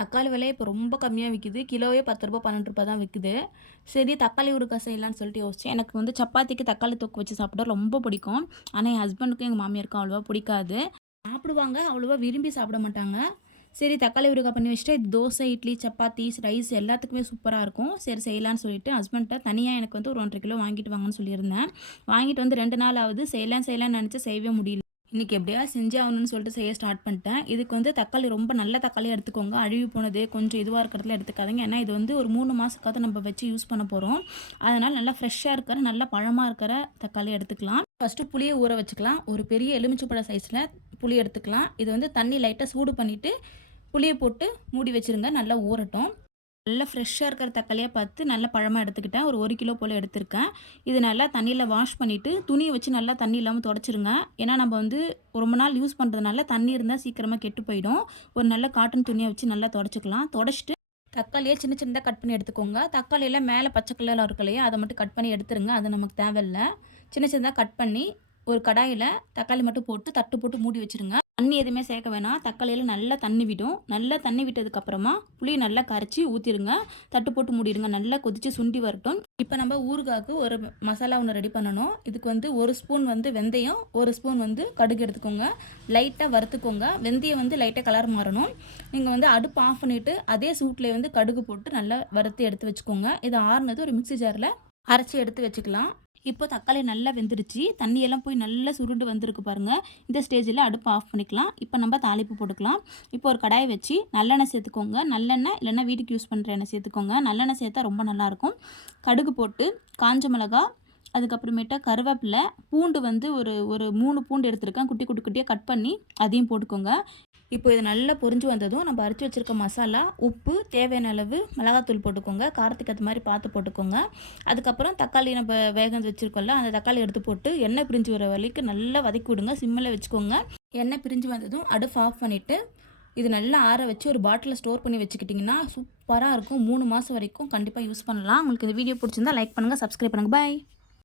தக்காளி விலை இப்போ ரொம்ப கம்மியாக விற்கிது. கிலோவே ரூ. 10 ரூ. 12 தான் விற்குது. சரி தக்காளி ஊறுகாய் செய்யலான்னு சொல்லிட்டு யோசிச்சேன். எனக்கு வந்து சப்பாத்திக்கு தக்காளி தொக்கு வச்சு சாப்பிட ரொம்ப பிடிக்கும். ஆனால் என் ஹஸ்பண்டுக்கும் எங்கள் மாமியாருக்கும் அவ்வளோவா பிடிக்காது. சாப்பிடுவாங்க, அவ்வளோவா விரும்பி சாப்பிட மாட்டாங்க. சரி தக்காளி ஊறுகாய் பண்ணி வச்சுட்டு இது தோசை, இட்லி, சப்பாத்தி, ரைஸ் எல்லாத்துக்குமே சூப்பராக இருக்கும். சரி செய்யலான்னு சொல்லிட்டு ஹஸ்பண்ட்ட தனியாக எனக்கு வந்து ஒரு 1 1/2 கிலோ வாங்கிட்டு வாங்கன்னு சொல்லியிருந்தேன். வாங்கிட்டு வந்து 2 நாள் ஆகுது. செய்யலாம்னு நினச்சி செய்யவே முடியல. இன்றைக்கி எப்படியாவது செஞ்சே ஆகணும்னு சொல்லிட்டு செய்ய ஸ்டார்ட் பண்ணிட்டேன். இதுக்கு வந்து தக்காளி ரொம்ப நல்ல தக்காளியாக எடுத்துக்கோங்க. அழுகி போனது கொஞ்சம் இதுவாக இருக்கிறதுல எடுத்துக்காதீங்க. ஏன்னா இது வந்து ஒரு 3 மாதத்துக்காவது நம்ம வச்சு யூஸ் பண்ண போகிறோம். அதனால் நல்லா ஃப்ரெஷ்ஷாக இருக்கிற நல்லா பழமாக இருக்கிற தக்காளி எடுத்துக்கலாம். ஃபஸ்ட்டு புளியை ஊற வச்சுக்கலாம். ஒரு பெரிய எலுமிச்சைப்பழ சைஸில் புளி எடுத்துக்கலாம். இது வந்து தண்ணி லைட்டாக சூடு பண்ணிவிட்டு புளியை போட்டு மூடி வச்சுருங்க. நல்லா ஊறட்டும். நல்லா ஃப்ரெஷ்ஷாக இருக்கிற தக்காளியாக பார்த்து நல்ல பழமாக எடுத்துக்கிட்டேன். ஒரு 1 கிலோ போல் எடுத்திருக்கேன். இது நல்லா தண்ணியில் வாஷ் பண்ணிவிட்டு துணியை வச்சு நல்லா தண்ணி இல்லாமல் துடைச்சிருங்க. ஏன்னா நம்ம வந்து ரொம்ப நாள் யூஸ் பண்ணுறதுனால தண்ணி இருந்தால் சீக்கிரமாக கெட்டு போயிடும். ஒரு நல்ல காட்டன் துணியை வச்சு நல்லா துடைச்சிக்கலாம். துடைச்சிட்டு தக்காளியை சின்ன சின்னதாக கட் பண்ணி எடுத்துக்கோங்க. தக்காளியில் மேலே பச்சை கலரில் இருக்கு இல்லையா, அதை மட்டும் கட் பண்ணி எடுத்துருங்க. அது நமக்கு தேவையில்லை. சின்ன சின்னதாக கட் பண்ணி ஒரு கடாயில் தக்காளி மட்டும் போட்டு தட்டு போட்டு மூடி வச்சுருங்க. தண்ணி எதுவுமே சேர்க்க வேணாம். தக்காளியில் நல்லா தண்ணி விடும். நல்லா தண்ணி விட்டதுக்கப்புறமா புளி நல்லா கரைச்சி ஊற்றிடுங்க. தட்டு போட்டு மூடிடுங்க. நல்லா கொதித்து சுண்டி வரட்டும். இப்போ நம்ம ஊறுகாய்க்கு ஒரு மசாலா ஒன்று ரெடி பண்ணணும். இதுக்கு வந்து 1 ஸ்பூன் வந்து வெந்தயம், 1 ஸ்பூன் வந்து கடுகு எடுத்துக்கோங்க. லைட்டாக வறுத்துக்கோங்க. வெந்தயம் வந்து லைட்டாக கலர் மாறணும். நீங்கள் வந்து அடுப்பு ஆஃப் பண்ணிவிட்டு அதே சூட்டில் வந்து கடுகு போட்டு நல்லா வறுத்து எடுத்து வச்சுக்கோங்க. இது ஆறுனது ஒரு மிக்ஸி ஜாரில் அரைச்சி எடுத்து வச்சுக்கலாம். இப்போ தக்காளி நல்லா வெந்துருச்சு. தண்ணியெல்லாம் போய் நல்லா சுருண்டு வந்திருக்கு பாருங்கள். இந்த ஸ்டேஜில் அடுப்பு ஆஃப் பண்ணிக்கலாம். இப்போ நம்ம தாளிப்பு போட்டுக்கலாம். இப்போ ஒரு கடாயை வச்சு நல்லெண்ணெய் சேர்த்துக்கோங்க. நல்லெண்ணெய் இல்லைன்னா வீட்டுக்கு யூஸ் பண்ணுற எண்ணெய் சேர்த்துக்கோங்க. நல்லெண்ணெய் சேர்த்தா ரொம்ப நல்லாயிருக்கும். கடுகு போட்டு காஞ்ச மிளகா, அதுக்கப்புறமேட்டா கருவேப்பிலை, பூண்டு வந்து ஒரு 3 பூண்டு எடுத்துருக்கேன். குட்டி குட்டியாக கட் பண்ணி அதையும் போட்டுக்கோங்க. இப்போ இது நல்லா பொரிஞ்சு வந்ததும் நம்ம அரைச்சி வச்சுருக்க மசாலா, உப்பு, தேவையான அளவு மிளகாத்தூள் போட்டுக்கோங்க. காரத்துக்கு ஏற்ற மாதிரி பார்த்து போட்டுக்கோங்க. அதுக்கப்புறம் தக்காளி நம்ம வேக வச்சுருக்கோம்ல, அந்த தக்காளி எடுத்து போட்டு எண்ணெய் பிரிஞ்சு வர வரைக்கும் நல்லா வதக்கி விடுங்க. சிம்மில் வச்சுக்கோங்க. எண்ணெய் பிரிஞ்சு வந்ததும் அடுப்பு ஆஃப் பண்ணிவிட்டு இது நல்லா ஆற வச்சு ஒரு பாட்டிலில் ஸ்டோர் பண்ணி வச்சுக்கிட்டிங்கன்னா சூப்பராக இருக்கும். 3 மாதம் வரைக்கும் கண்டிப்பாக யூஸ் பண்ணலாம். உங்களுக்கு இந்த வீடியோ பிடிச்சிருந்தா லைக் பண்ணுங்கள், சப்ஸ்கிரைப் பண்ணுங்கள். பாய்.